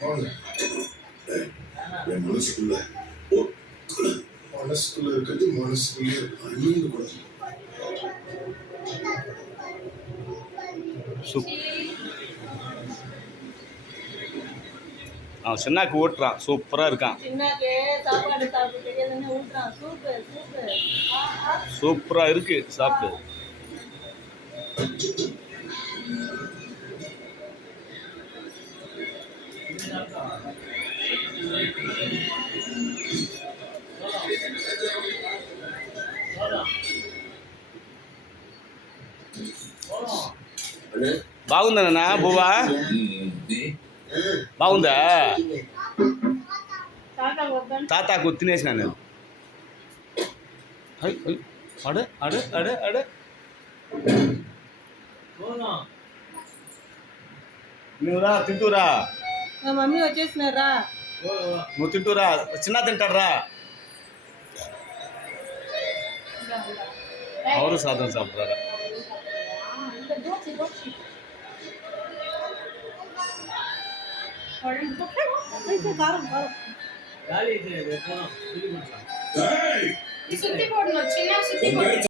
வாங்க. என் மனசுக்குள்ள இருக்கிறது மனசுக்குள்ளே இருக்கும். அழிந்து கூட அவன் சின்னாக்கு ஓட்டுறான், சூப்பராக இருக்கான். சூப்பராக இருக்கு, சாப்பிட்டு. బాగుందన్నా బువ్వా బాగుందా తాతాకు తినేసిన నేను అడే అడే అడే అడే నువ్వురా తింటూరా మమ్మీ వచ్చేసినారా నువ్వు తింటూరా చిన్న తింటారా ಅವರು ಸಾಧನ ಸಾப்பிಟ್ರಾರ ಸುತ್ತಿ ಕೊಡು ಚಿನ್ನ ಸುತ್ತಿ ಕೊಡು